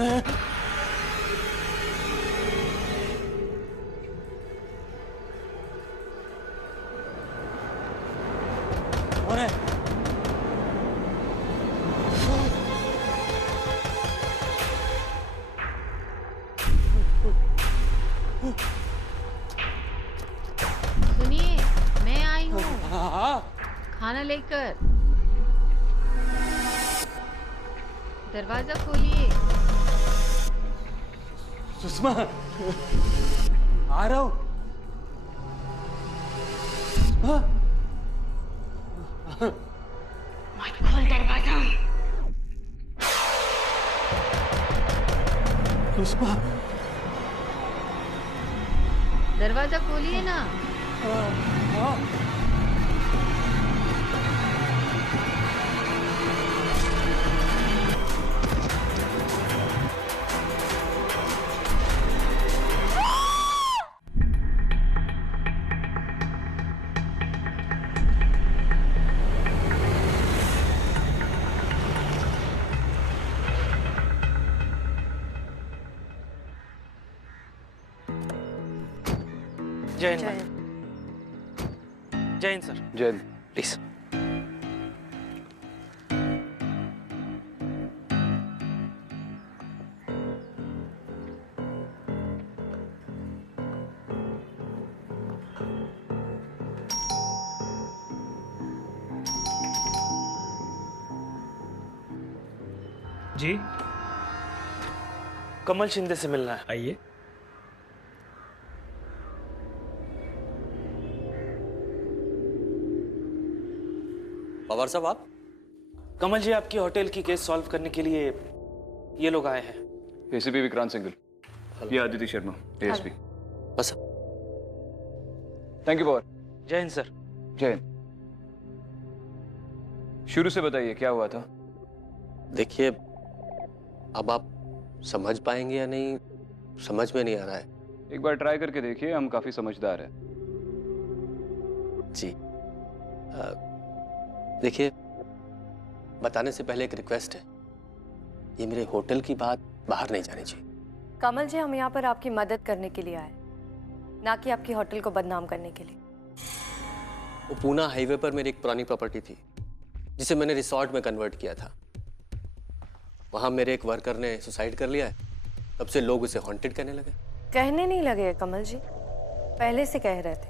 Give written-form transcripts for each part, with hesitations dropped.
सुनिए, मैं आई हूँ खाना लेकर। दरवाजा खोलिए। सुषमा, आ रहा हूँ। मत खोल दरवाजा। सुषमा, दरवाजा खोलिए ना। जय हिंद। जय हिंद सर। जय हिंद। प्लीज। जी कमल शिंदे से मिलना है। आइए। पवार साहब आप? कमल जी, आपकी होटल की केस सॉल्व करने के लिए ये लोग आए हैं। एसीपी विक्रांत सिंघल, ये आदित्य शर्मा, एएसपी। बस थैंक यू पवार। जय हिंद सर। जय हिंद। शुरू से बताइए क्या हुआ था। देखिए, अब आप समझ पाएंगे या नहीं समझ में नहीं आ रहा है। एक बार ट्राई करके देखिए, हम काफी समझदार हैं। जी देखिए, बताने से पहले एक रिक्वेस्ट है, ये मेरे होटल की बात बाहर नहीं जानी चाहिए। कमल जी, हम यहाँ पर आपकी मदद करने के लिए आए, ना कि आपकी होटल को बदनाम करने के लिए। वो पूना हाईवे पर मेरी एक पुरानी प्रॉपर्टी थी जिसे मैंने रिसॉर्ट में कन्वर्ट किया था। वहां मेरे एक वर्कर ने सुसाइड कर लिया है, तब से लोग उसे हॉन्टेड कहने लगे। कहने नहीं लगे कमल जी, पहले से कह रहे थे।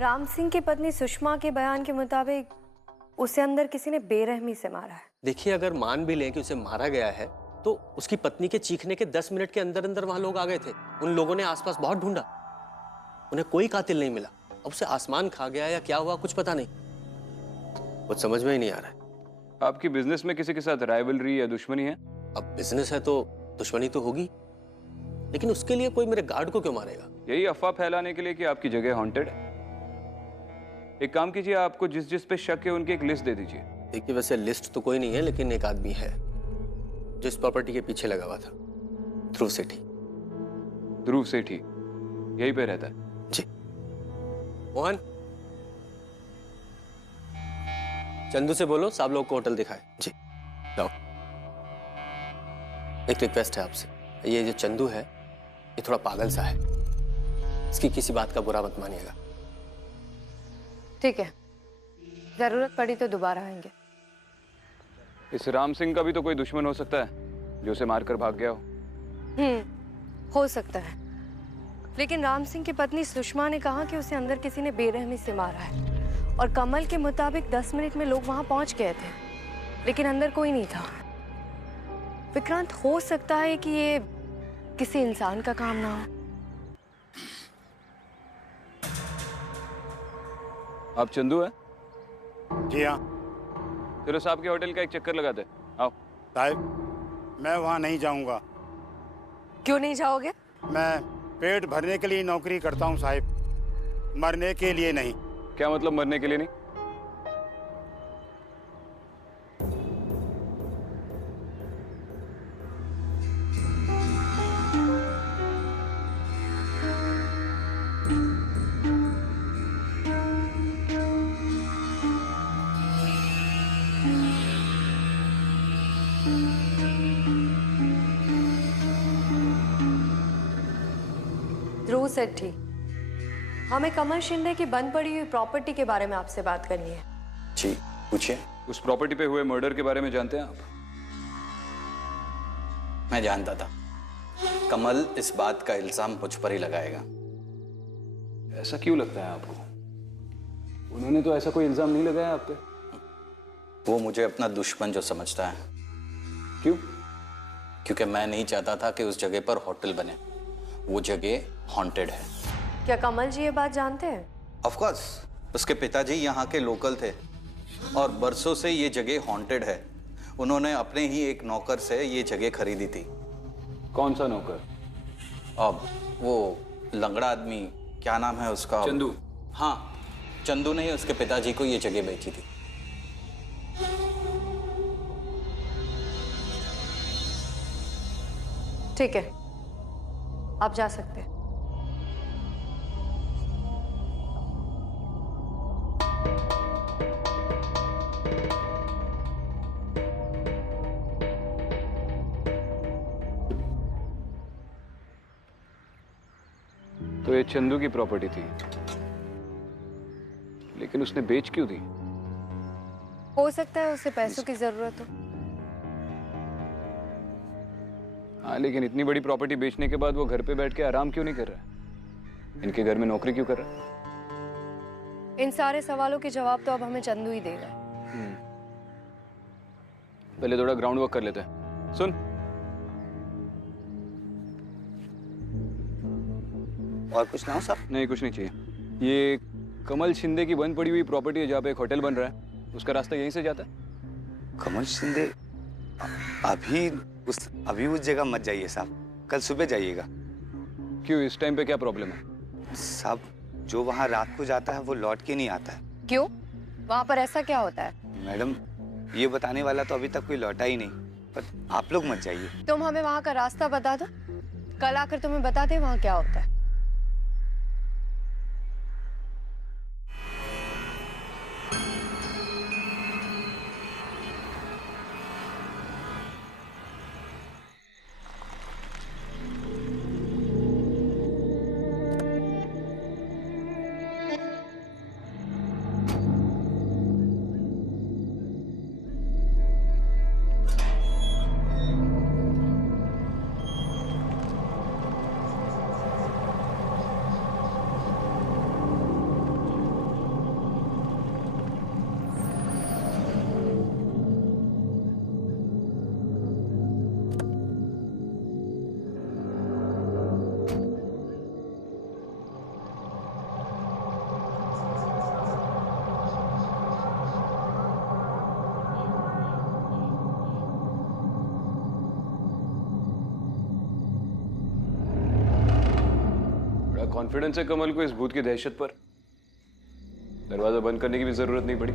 राम सिंह की पत्नी सुषमा के बयान के मुताबिक उसे अंदर किसी ने बेरहमी से मारा है। देखिए, अगर मान भी लें कि उसे मारा गया है, तो उसकी पत्नी के चीखने के 10 मिनट के अंदर अंदर वहां लोग आ गए थे। उन लोगों ने आसपास बहुत ढूंढा, उन्हें कोई कातिल नहीं मिला। अब उसे आसमान खा गया या क्या हुआ कुछ पता नहीं, कुछ समझ में ही नहीं आ रहा है। आपकी बिजनेस में किसी के साथ राइवलरी या दुश्मनी है? अब बिजनेस है तो दुश्मनी तो होगी, लेकिन उसके लिए कोई मेरे गार्ड को क्यों मारेगा? यही अफवाह फैलाने के लिए कि आपकी जगह हॉन्टेड है। एक काम कीजिए, आपको जिस जिस पे शक है उनकी एक लिस्ट दे दीजिए। देखिए, वैसे लिस्ट तो कोई नहीं है, लेकिन एक आदमी है जो इस प्रॉपर्टी के पीछे लगा हुआ था, ध्रुव सेठी। ध्रुव सेठी यहीं पे रहता है? जी। मोहन, चंदू से बोलो साहब लोग को होटल दिखाए। जी जाओ। एक रिक्वेस्ट है आपसे, ये जो चंदू है ये थोड़ा पागल सा है, इसकी किसी बात का बुरा मत मानिएगा। ठीक है, जरूरत पड़ी तो दोबारा आएंगे। इस राम सिंह का भी तो कोई दुश्मन हो सकता है जो उसे मारकर भाग गया हो। हो सकता है, लेकिन राम सिंह की पत्नी सुषमा ने कहा कि उसे अंदर किसी ने बेरहमी से मारा है, और कमल के मुताबिक 10 मिनट में लोग वहां पहुंच गए थे, लेकिन अंदर कोई नहीं था। विक्रांत, हो सकता है कि ये किसी इंसान का काम ना हो। आप चंदू हैं? जी हाँ चलो साहब के होटल का एक चक्कर लगाते हैं। आओ। साहब, मैं वहाँ नहीं जाऊँगा। क्यों नहीं जाओगे? मैं पेट भरने के लिए नौकरी करता हूँ साहब, मरने के लिए नहीं। क्या मतलब मरने के लिए नहीं? ध्रुव सेठी, हमें कमल शिंदे की बंद पड़ी हुई प्रॉपर्टी के बारे में आपसे बात करनी है। जी पूछिए। उस प्रॉपर्टी पे हुए मर्डर के बारे में जानते हैं आप? मैं जानता था कमल इस बात का इल्जाम मुझ पर ही लगाएगा। ऐसा क्यों लगता है आपको? उन्होंने तो ऐसा कोई इल्जाम नहीं लगाया आप पे। वो मुझे अपना दुश्मन जो समझता है। क्यों? क्योंकि मैं नहीं चाहता था कि उस जगह पर होटल बने। वो जगह हॉन्टेड है। क्या कमल जी ये बात जानते हैं? ऑफ कोर्स, उसके पिताजी यहाँ के लोकल थे और बरसों से ये जगह हॉन्टेड है। उन्होंने अपने ही एक नौकर से ये जगह खरीदी थी। कौन सा नौकर? अब वो लंगड़ा आदमी, क्या नाम है उसका? चंदू। हाँ, चंदू ने ही उसके पिताजी को ये जगह बेची थी। ठीक है, आप जा सकते हैं। तो ये चंदू की प्रॉपर्टी थी, लेकिन उसने बेच क्यों दी? हो सकता है उसे पैसों की जरूरत हो। हाँ, लेकिन इतनी बड़ी प्रॉपर्टी बेचने के बाद वो घर पे बैठ के आराम क्यों नहीं कर रहा है? इनके घर में नौकरी क्यों कर रहा है? इन सारे सवालों के जवाब तो अब हमें चंदू ही देगा। पहले थोड़ा ग्राउंड वर्क कर लेते हैं। सुन, और कुछ ना हो साहब? नहीं कुछ नहीं चाहिए। ये कमल शिंदे की बंद पड़ी हुई प्रॉपर्टी है जहाँ पे एक होटल बन रहा है, उसका रास्ता यहीं से जाता है। कमल शिंदे, अभी उस जगह मत जाइए साहब, कल सुबह जाइएगा। क्यों, इस टाइम पे क्या प्रॉब्लम है? साहब, जो वहाँ रात को जाता है वो लौट के नहीं आता है। क्यों? वहाँ पर ऐसा क्या होता है? मैडम, ये बताने वाला तो अभी तक कोई लौटा ही नहीं, पर आप लोग मत जाइए। तुम हमें वहाँ का रास्ता बता दो, कल आकर तुम्हें बताते हैं वहाँ क्या होता है। कॉन्फिडेंस है कमल को इस भूत की दहशत पर। दरवाजा बंद करने की भी जरूरत नहीं पड़ी।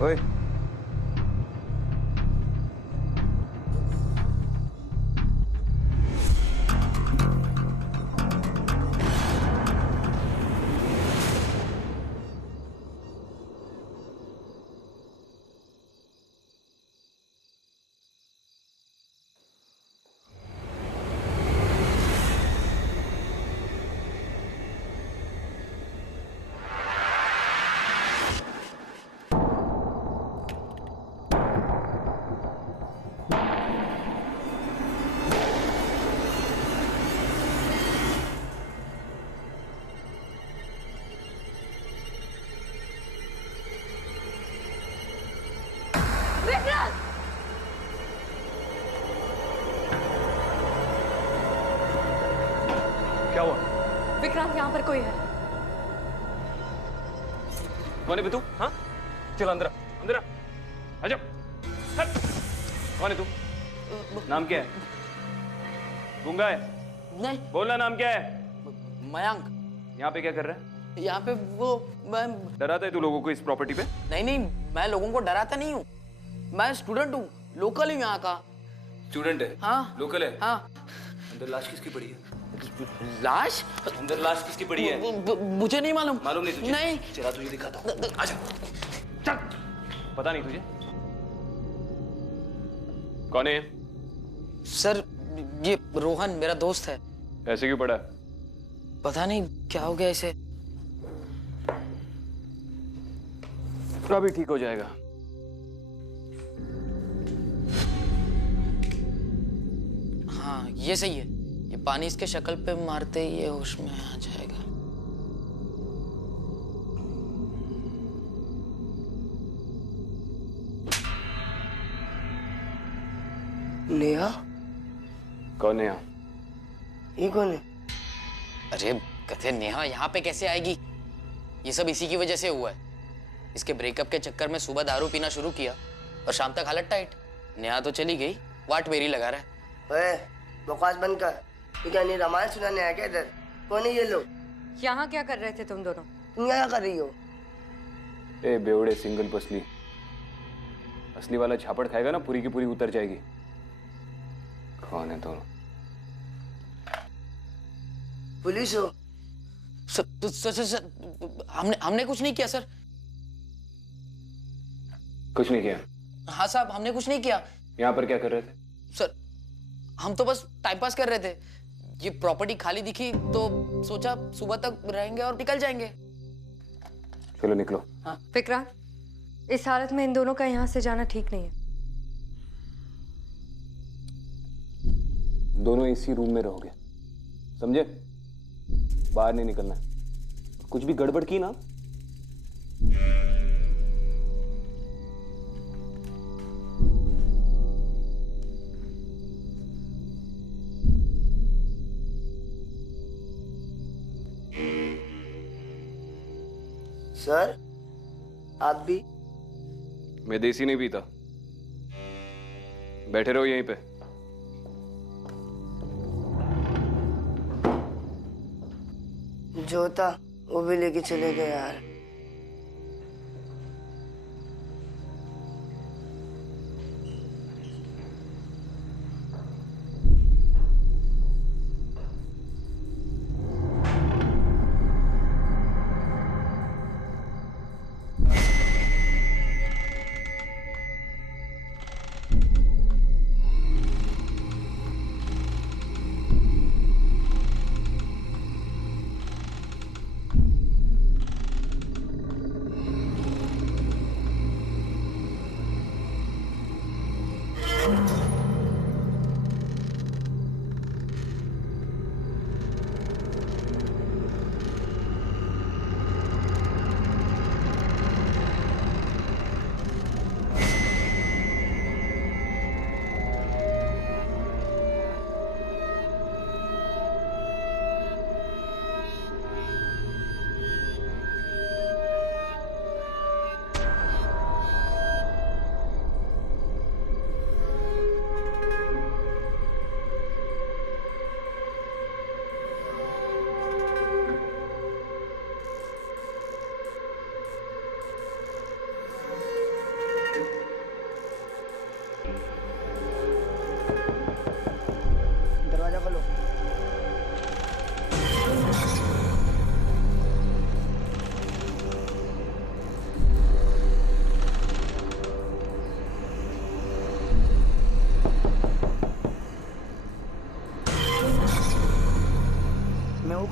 ओए, क्या हुआ? विक्रांत, यहाँ पर कोई है। कौन है बे तू? हाँ? चल अंदर आ, अंदर आ। आजा। हट। कौन है तू? नाम क्या है? गूंगा है? नहीं। बोलना, नाम क्या है? मयंक। यहाँ पे क्या कर रहा है? यहाँ पे वो मैं डराता है तू लोगों को इस प्रॉपर्टी पे? नहीं, मैं लोगों को डराता नहीं हूँ। मैं स्टूडेंट हूँ, लोकल हूँ यहाँ का। स्टूडेंट है? हाँ। लोकल है? हाँ। अंदर लाश किसकी पड़ी है? लाश? अंदर लाश किसकी पड़ी है? मुझे नहीं मालूम। मालूम नहीं तुझे? नहीं। चला तुझे दिखाता हूँ। आजा। चल। पता नहीं तुझे? कौन है? सर, ये रोहन मेरा दोस्त है। ऐसे क्यों पड़ा? पता नहीं क्या हो गया इसे। अभी ठीक हो जाएगा। हाँ, ये सही है। ये पानी इसके शक्ल पे मारते ही ये होश में आ जाएगा। नेहा? कौन है यहाँ? ये कौन है? अरे कहते नेहा यहाँ पे कैसे आएगी? ये सब इसी की वजह से हुआ है। इसके ब्रेकअप के चक्कर में सुबह दारू पीना शुरू किया और शाम तक हालत टाइट। नेहा तो चली गई, वाट मेरी लगा रहा है। ओए, बकवास बंद कर। तू क्या नहीं रामायण सुनाने आया क्या इधर? कौन है ये लोग? यहाँ क्या कर रहे थे तुम दोनों? तुम क्या कर रही हो? ए बेवड़े सिंगल पसली, असली वाला झापड़ खाएगा ना पूरी की पूरी उतर जाएगी। कौन है दोनों? पुलिस हो? सर, हमने कुछ नहीं किया सर। कुछ नहीं किया? हाँ साहब, हमने कुछ नहीं किया। यहाँ पर क्या कर रहे थे? सर, हम तो बस टाइम पास कर रहे थे। ये प्रॉपर्टी खाली दिखी तो सोचा सुबह तक रहेंगे और निकल जाएंगे। चलो निकलो। हाँ। विक्रांत, इस हालत में इन दोनों का यहाँ से जाना ठीक नहीं है। दोनों इसी रूम में रहोगे, समझे? बाहर नहीं निकलना। कुछ भी गड़बड़ की ना सर, आप भी? मैं देसी नहीं पीता। बैठे रहो यहीं पे। जो था वो भी लेके चले गए यार।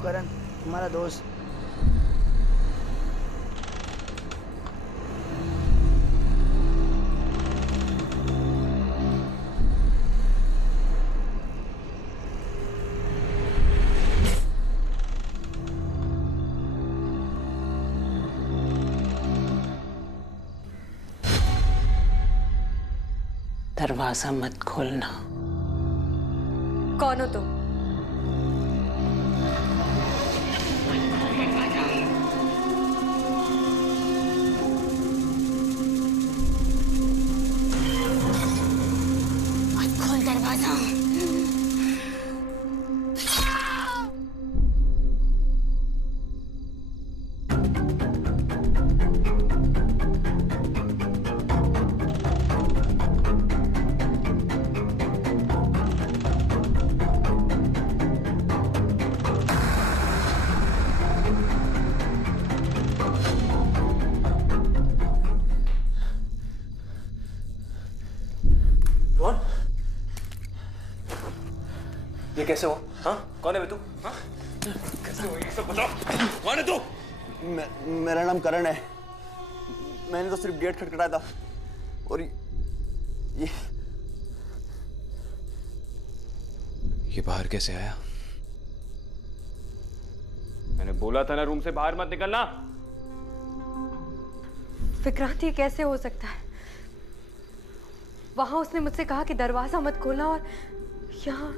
करण तुम्हारा दोस्त। दरवाजा मत खोलना। कौन हो तुम? मत खोल दरवाजा। ये कैसे हुआ? हाँ? कौन है बे तू? हाँ? कैसे हुआ ये सब बताओ? कौन है तू? मेरा नाम करण है। मैंने तो सिर्फ गेट खटखटाया था और ये बाहर कैसे आया? मैंने बोला था ना रूम से बाहर मत निकलना। विक्रांत, ये कैसे हो सकता है? वहां उसने मुझसे कहा कि दरवाजा मत खोलना और यहाँ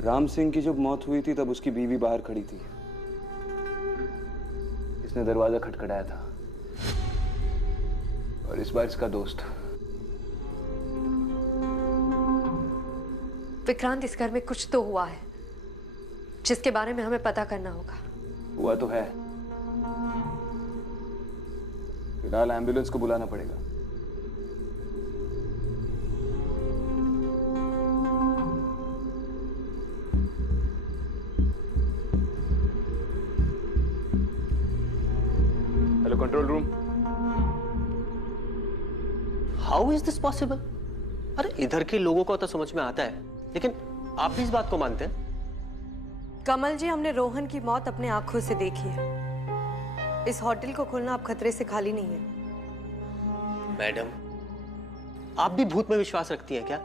राम सिंह की जब मौत हुई थी तब उसकी बीवी बाहर खड़ी थी। इसने दरवाजा खटखटाया था और इस बार इसका दोस्त। विक्रांत, इस घर में कुछ तो हुआ है जिसके बारे में हमें पता करना होगा। हुआ तो है। फिलहाल एम्बुलेंस को बुलाना पड़ेगा। Hello control room. How is this possible? अरे इधर के लोगों को तो समझ में आता है, लेकिन आप भी इस बात को मानते हैं? कमल जी, हमने रोहन की मौत अपने आंखों से देखी है। इस होटल को खोलना अब खतरे से खाली नहीं है। मैडम, आप भी भूत में विश्वास रखती हैं क्या?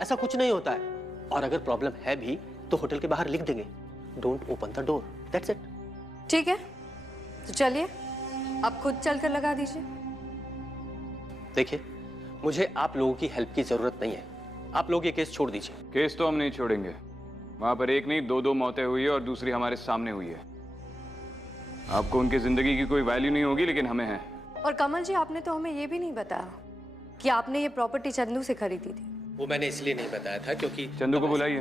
ऐसा कुछ नहीं होता है। और अगर प्रॉब्लम है भी तो होटल के बाहर लिख देंगे, don't open the door, that's it. ठीक है, तो चलिए आप खुद चलकर लगा दीजिए। देखिए, मुझे आप लोगों की हेल्प की जरूरत नहीं है। आप लोग ये केस छोड़ दीजिए। केस तो हम नहीं छोड़ेंगे। वहां पर एक नहीं दो मौतें हुई है और दूसरी हमारे सामने हुई है। आपको उनकी जिंदगी की कोई वैल्यू नहीं होगी, लेकिन हमें है। और कमल जी, आपने तो हमें ये भी नहीं बताया कि आपने ये प्रॉपर्टी चंदू से खरीदी थी। वो मैंने इसलिए नहीं बताया था क्योंकि चंदू को बुलाइए,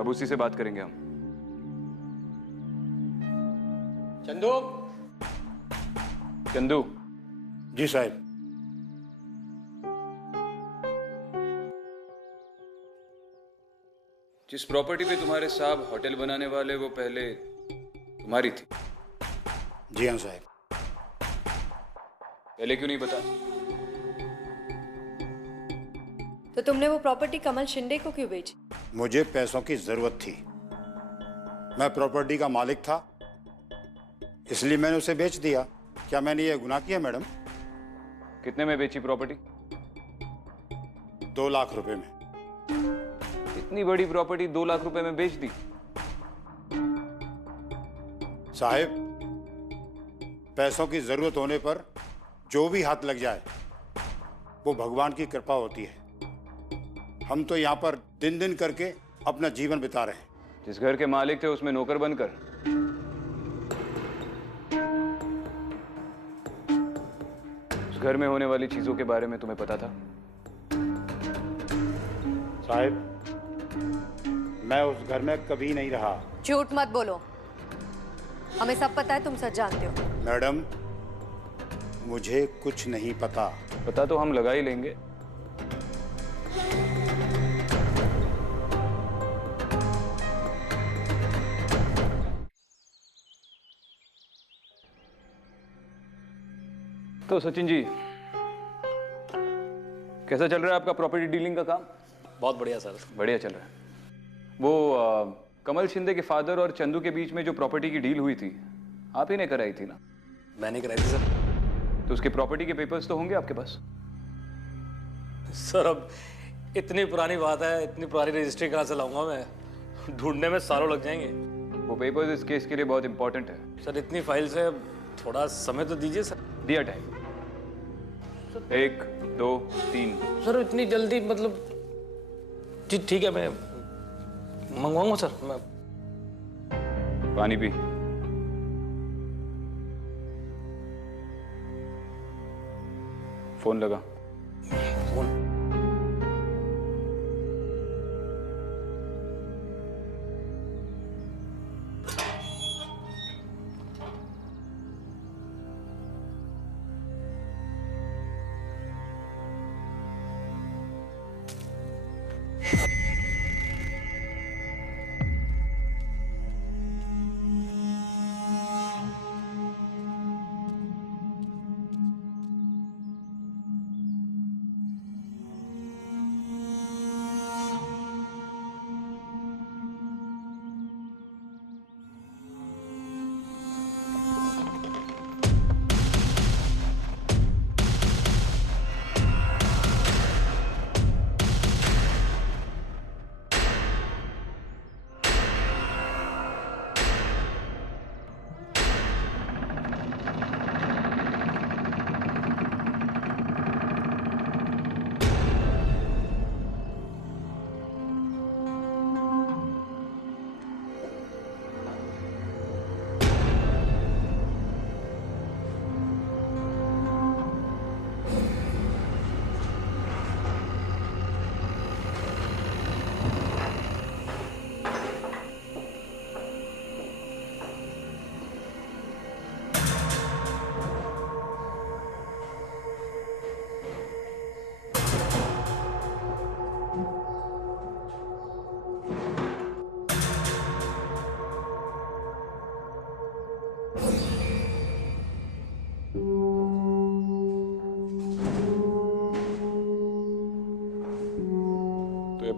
अब उसी से बात करेंगे हम। चंदू। चंदू। जी साहब। जिस प्रॉपर्टी पे तुम्हारे साहब होटल बनाने वाले, वो पहले तुम्हारी थी? जी हाँ साहब। पहले क्यों नहीं बताया? तो तुमने वो प्रॉपर्टी कमल शिंदे को क्यों बेची? मुझे पैसों की जरूरत थी। मैं प्रॉपर्टी का मालिक था, इसलिए मैंने उसे बेच दिया। क्या मैंने ये गुनाह किया मैडम? कितने में बेची प्रॉपर्टी? 2 लाख रुपए में। इतनी बड़ी प्रॉपर्टी 2 लाख रुपए में बेच दी? साहब, पैसों की जरूरत होने पर जो भी हाथ लग जाए वो भगवान की कृपा होती है। हम तो यहाँ पर दिन दिन करके अपना जीवन बिता रहे हैं। जिस घर के मालिक थे उसमें नौकर बनकर। उस घर में होने वाली चीजों के बारे में तुम्हें पता था? साहब, मैं उस घर में कभी नहीं रहा। झूठ मत बोलो, हमें सब पता है, तुम सच जानते हो। मैडम, मुझे कुछ नहीं पता। पता तो हम लगा ही लेंगे। तो सचिन जी, कैसा चल रहा है आपका प्रॉपर्टी डीलिंग का काम? बहुत बढ़िया सर। बढ़िया चल रहा है। वो कमल शिंदे के फादर और चंदू के बीच में जो प्रॉपर्टी की डील हुई थी, आप ही ने कराई थी ना? मैंने कराई थी सर। तो उसके प्रॉपर्टी के पेपर्स तो होंगे आपके पास? सर अब इतनी पुरानी बात है, इतनी पुरानी रजिस्ट्री कहाँ से लाऊंगा मैं? ढूंढने में सालों लग जाएंगे। वो पेपर्स इस केस के लिए बहुत इंपॉर्टेंट है। सर इतनी फाइल्स है, थोड़ा समय तो दीजिए सर। दिया टाइम। 1 2 3। सर इतनी जल्दी मतलब? जी ठीक है, मैं मंगवाऊंगा सर। मैं पानी पी। फोन लगा। फोन?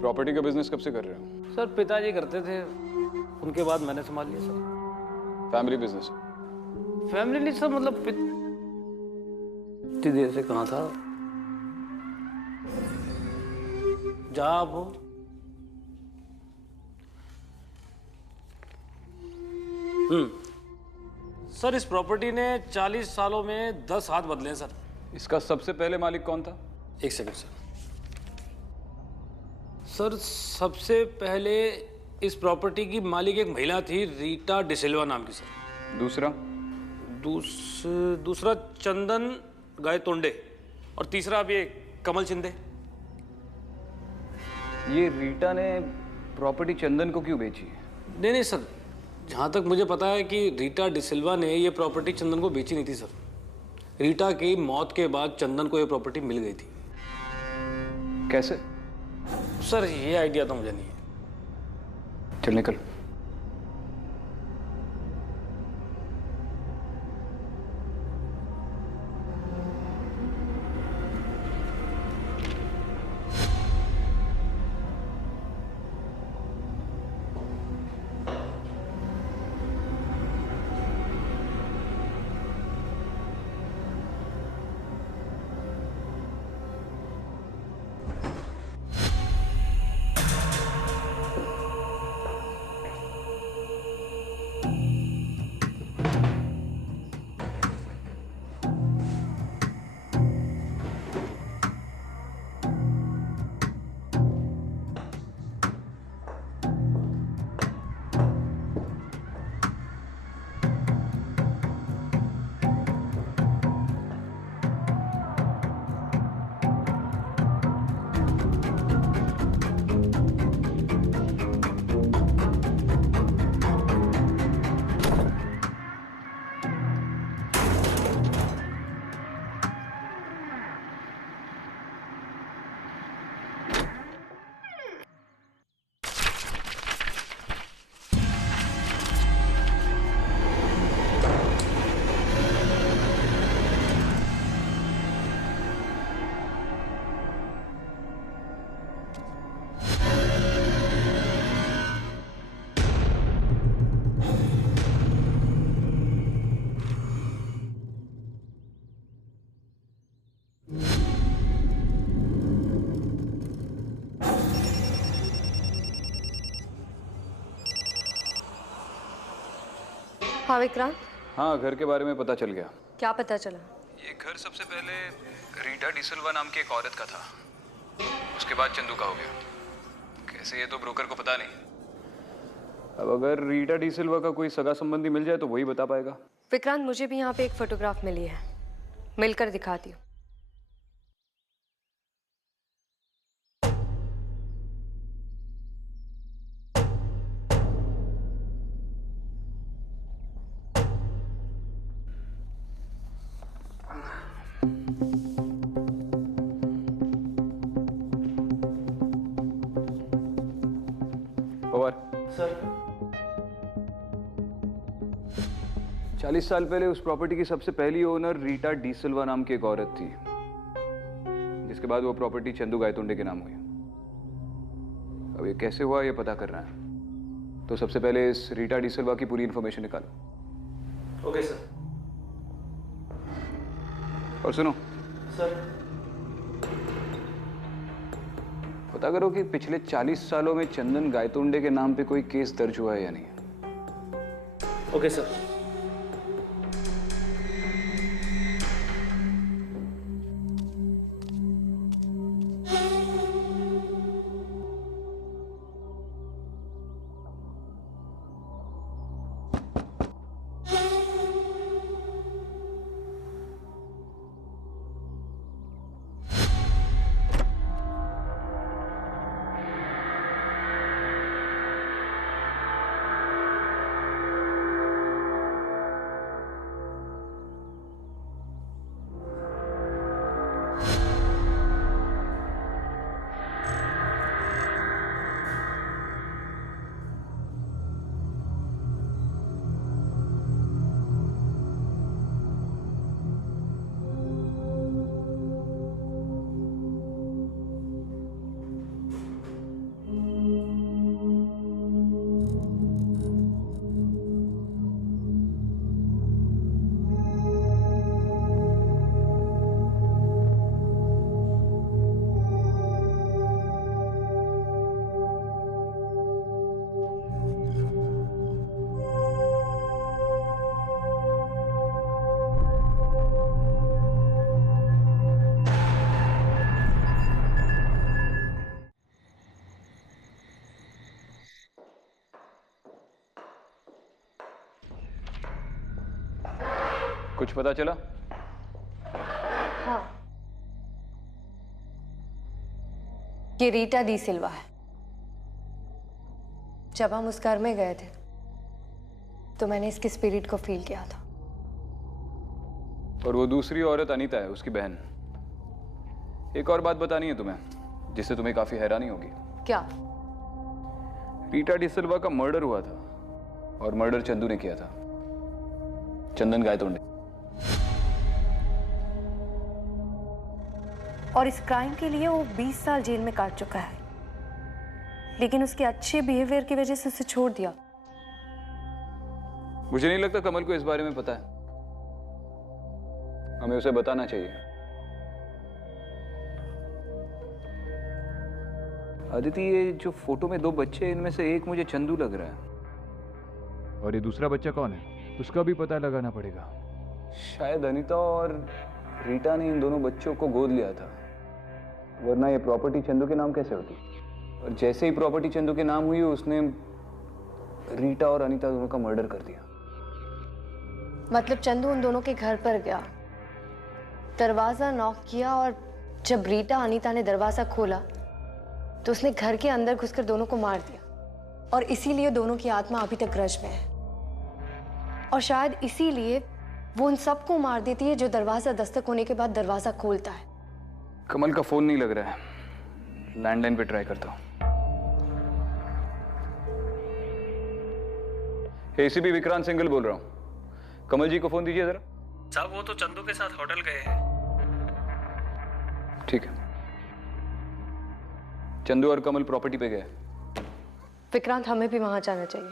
प्रॉपर्टी का बिजनेस कब से कर रहे हो? सर पिताजी करते थे, उनके बाद मैंने संभाल लिया सर। Family business? फैमिली नहीं सर, मतलब इतनी देर से कहाँ था। जहाँ आप हो। सर इस प्रॉपर्टी ने 40 सालों में 10 हाथ बदले हैं सर। इसका सबसे पहले मालिक कौन था? एक सेकंड सर। सर सबसे पहले इस प्रॉपर्टी की मालिक एक महिला थी, रीटा डिसिल्वा नाम की सर। दूसरा? दूसरा चंदन गायतोंडे, और तीसरा अभी एक कमल शिंदे। ये रीटा ने प्रॉपर्टी चंदन को क्यों बेची? नहीं नहीं सर, जहाँ तक मुझे पता है कि रीटा डिसिल्वा ने ये प्रॉपर्टी चंदन को बेची नहीं थी सर। रीटा की मौत के बाद चंदन को ये प्रॉपर्टी मिल गई थी। कैसे? सर ये आइडिया तो मुझे नहीं है। चल निकल। हाँ विक्रांत, हाँ, घर के बारे में पता चल गया। क्या पता चला? ये घर सबसे पहले रीटा डिसिल्वा नाम की एक औरत का था, उसके बाद चंदू का हो गया। कैसे ये तो ब्रोकर को पता नहीं। अब अगर रीटा डिसिल्वा का कोई सगा संबंधी मिल जाए तो वही बता पाएगा। विक्रांत, मुझे भी यहाँ पे एक फोटोग्राफ मिली है, मिलकर दिखाती हूँ। पवार सर, 40 साल पहले उस प्रॉपर्टी की सबसे पहली ओनर रीटा डिसिल्वा नाम की एक औरत थी, जिसके बाद वो प्रॉपर्टी चंदू गायतोंडे के नाम हुई। अब ये कैसे हुआ ये पता करना है, तो सबसे पहले इस रीटा डिसिल्वा की पूरी इंफॉर्मेशन निकालो। Okay sir. और सुनो सर, पता करो कि पिछले 40 सालों में चंदन गायतोंडे के नाम पे कोई केस दर्ज हुआ है या नहीं। Okay sir. कुछ पता चला? हाँ, ये रीटा डी सिल्वा है। जब हम उस घर में गए थे तो मैंने इसके स्पिरिट को फील किया था। और वो दूसरी औरत अनीता है, उसकी बहन। एक और बात बतानी है तुम्हें, जिससे तुम्हें काफी हैरानी होगी। क्या? रीटा डिसिल्वा का मर्डर हुआ था, और मर्डर चंदू ने किया था, चंदन गायतोंडे। और इस क्राइम के लिए वो 20 साल जेल में काट चुका है, लेकिन उसके अच्छे बिहेवियर की वजह से उसे छोड़ दिया। मुझे नहीं लगता कमल को इस बारे में पता है। हमें उसे बताना चाहिए। अदिति, ये जो फोटो में 2 बच्चे हैं, इनमें से एक मुझे चंदू लग रहा है। और ये दूसरा बच्चा कौन है, उसका भी पता लगाना पड़ेगा। शायद अनीता और रीटा ने इन दोनों बच्चों को गोद लिया था, वरना ये प्रॉपर्टी चंदू के नाम कैसे होती। और जैसे ही प्रॉपर्टी चंदू के नाम हुई, उसने रीटा और अनीता दोनों का मर्डर कर दिया। मतलब चंदू उन दोनों के घर पर गया, दरवाजा नॉक किया, और जब रीटा अनीता ने दरवाजा खोला तो उसने घर के अंदर घुसकर दोनों को मार दिया। और इसीलिए दोनों की आत्मा अभी तक ग्रज में है, और शायद इसीलिए वो उन सबको मार देती है जो दरवाजा दस्तक होने के बाद दरवाजा खोलता है। कमल का फोन नहीं लग रहा है, लैंडलाइन पे ट्राई करता हूँ। एसीपी विक्रांत सिंघल बोल रहा हूँ, कमल जी को फोन दीजिए जरा। साहब, वो तो चंदू के साथ होटल गए हैं। ठीक है। चंदू और कमल प्रॉपर्टी पे गए। विक्रांत, हमें भी वहां जाना चाहिए।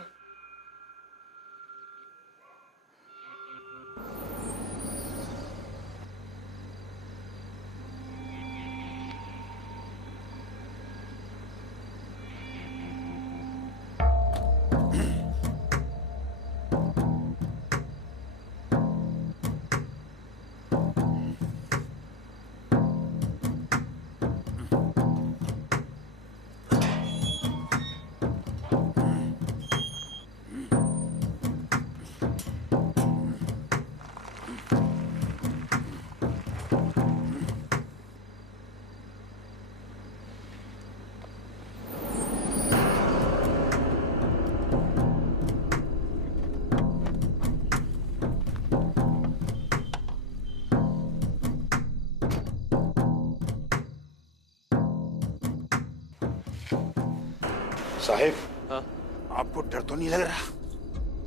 साहिब, हाँ? आपको डर तो नहीं लग रहा?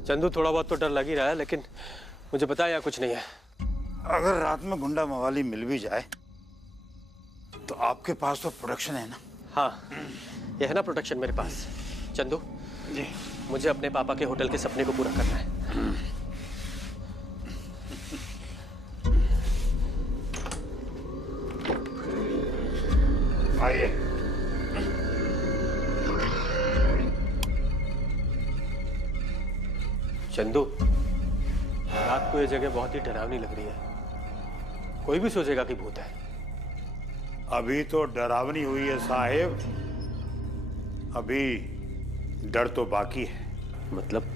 चंदू, थोड़ा बहुत तो डर लग ही रहा है, लेकिन मुझे पता है यहाँ कुछ नहीं है। अगर रात में गुंडा मवाली मिल भी जाए तो आपके पास तो प्रोटेक्शन है ना? हाँ, ये है ना प्रोटेक्शन मेरे पास। चंदू जी, मुझे अपने पापा के होटल के सपने को पूरा करना है। आइए। चंदू, रात को ये जगह बहुत ही डरावनी लग रही है। कोई भी सोचेगा कि भूत है। अभी तो डरावनी हुई है साहिब, अभी डर तो बाकी है। मतलब?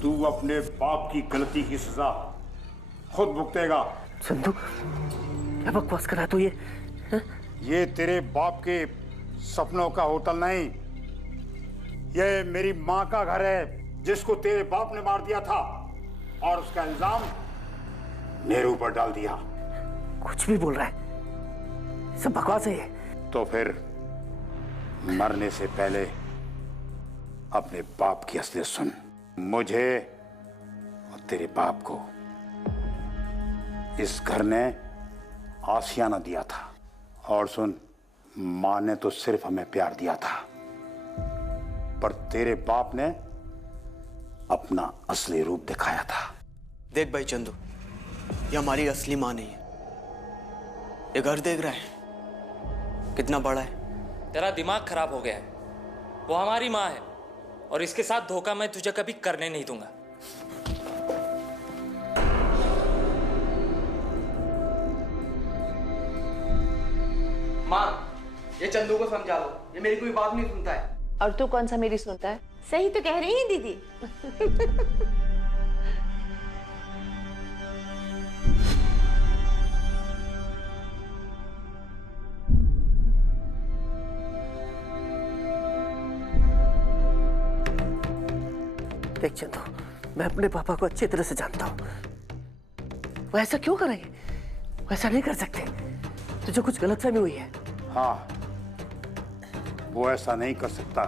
तू अपने बाप की गलती की सजा खुद भुगतेगा। चंदू, क्या बकवास कर रहा तू? ये तेरे बाप के सपनों का होटल नहीं, ये मेरी माँ का घर है जिसको तेरे बाप ने मार दिया था और उसका इल्जाम मेरे ऊपर डाल दिया। कुछ भी बोल रहा है, सब बकवास है ये। तो फिर मरने से पहले अपने बाप की असलियत सुन। मुझे और तेरे बाप को इस घर ने आशियाना दिया था, और सुन, माँ ने तो सिर्फ हमें प्यार दिया था, पर तेरे बाप ने अपना असली रूप दिखाया था। देख भाई चंदू, ये हमारी असली माँ नहीं है। ये घर देख रहा है कितना बड़ा है। तेरा दिमाग खराब हो गया है। वो हमारी माँ है और इसके साथ धोखा मैं तुझे कभी करने नहीं दूंगा। माँ, ये चंदू को समझा लो, ये मेरी कोई बात नहीं सुनता है। और तू कौन सा मेरी सुनता है? सही तो कह रही है दीदी। देख चंदू, मैं अपने पापा को अच्छी तरह से जानता हूँ। वो ऐसा क्यों करेंगे? वो ऐसा नहीं कर सकते। तुझे कुछ गलतफहमी हुई है। हाँ, वो ऐसा नहीं कर सकता।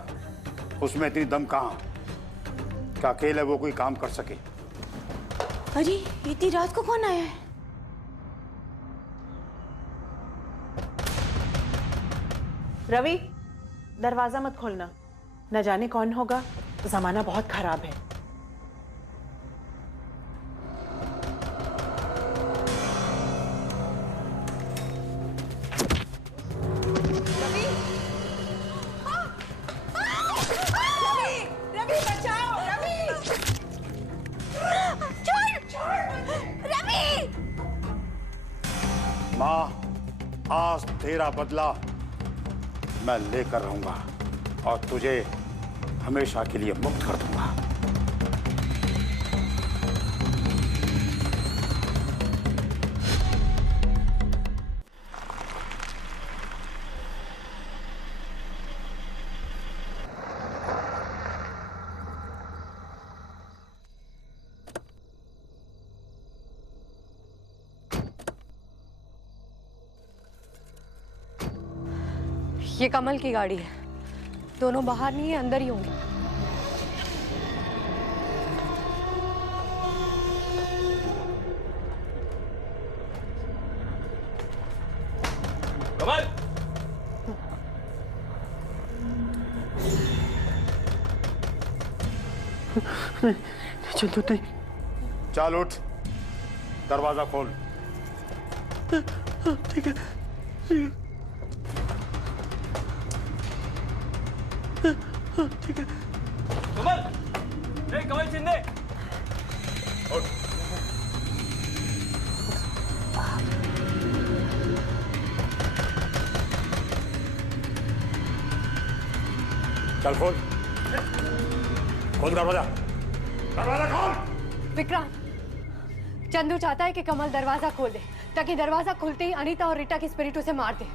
उसमें इतनी दम कहाँ कि अकेले वो कोई काम कर सके। अरे इतनी रात को कौन आया है? रवि, दरवाजा मत खोलना, न जाने कौन होगा। जमाना बहुत खराब है। रवि बचाओ, रवि! छोड़! रवि! माँ, आज तेरा बदला मैं लेकर रहूंगा और तुझे हमेशा के लिए मुक्त कर दूंगा। ये कमल की गाड़ी है। दोनों बाहर नहीं है, अंदर ही होंगे। कमल! चंदू नहीं। चल उठ, दरवाजा खोल। ठीक है। ठीक है। कमल, कमल शिंदे। चल खोल दरवाजा, दरवाजा खोल। विक्रांत, चंदू चाहता है कि कमल दरवाजा खोल दे ताकि दरवाजा खुलते ही अनीता और रीटा की स्पिरिट उसे मार दे।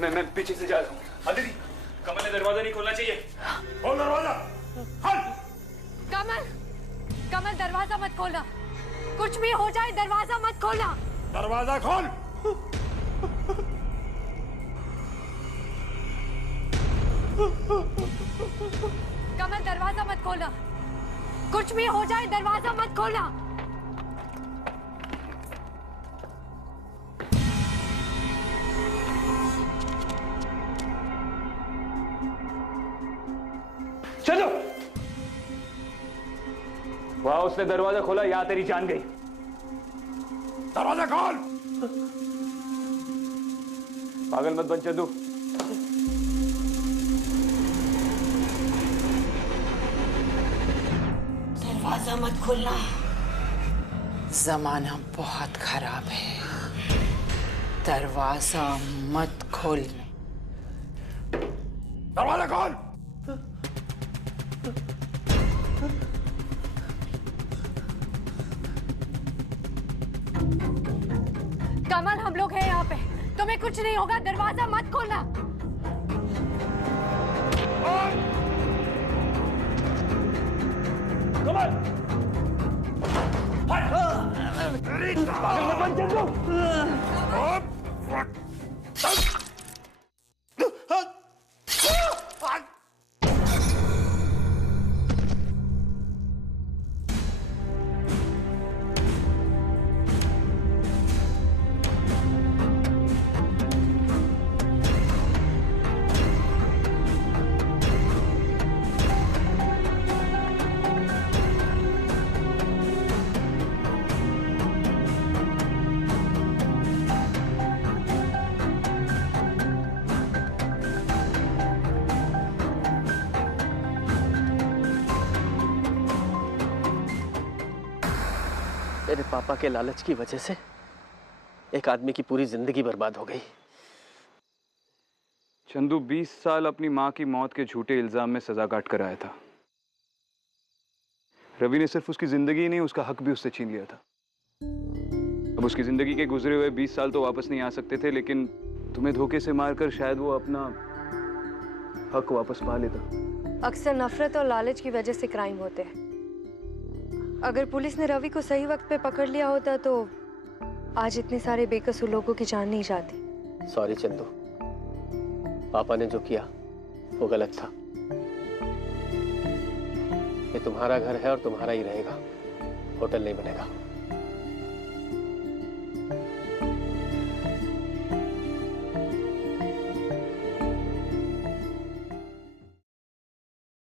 मैं पीछे से जा रहा हूँ। अदिति, कमल ने दरवाजा नहीं खोलना चाहिए। खोल दरवाजा। कमल दरवाजा मत खोलना, कुछ भी हो जाए दरवाजा मत खोलना। दरवाजा खोल। कमल दरवाजा मत खोलना, कुछ भी हो जाए दरवाजा मत खोलना। चलो। वाह, उसने दरवाजा खोला, या तेरी जान गई। दरवाजा खोल। पागल मत बन चंदू। दरवाजा मत खोलना। जमाना बहुत खराब है, दरवाजा मत खोलना। दरवाजा खोल। कमल, हम लोग हैं यहाँ पे, तुम्हें कुछ नहीं होगा, दरवाजा मत खोलना। कमल, पागल मत बन चंदू। मेरे पापा के लालच की वजह से एक आदमी की पूरी जिंदगी बर्बाद हो गई। चंदू 20 साल अपनी माँ की मौत के झूठे इल्जाम में सजा काट कर आया था। रवि ने सिर्फ उसकी जिंदगी ही नहीं, उसका हक भी उससे छीन लिया था। अब उसकी जिंदगी के गुजरे हुए 20 साल तो वापस नहीं आ सकते थे, लेकिन तुम्हें धोखे से मारकर शायद वो अपना हक वापस पा लेता। अक्सर नफरत और लालच की वजह से क्राइम होते हैं। अगर पुलिस ने रवि को सही वक्त पे पकड़ लिया होता तो आज इतने सारे बेकसूर लोगों की जान नहीं जाती। सॉरी चंदू, पापा ने जो किया वो गलत था। ये तुम्हारा घर है और तुम्हारा ही रहेगा, होटल नहीं बनेगा।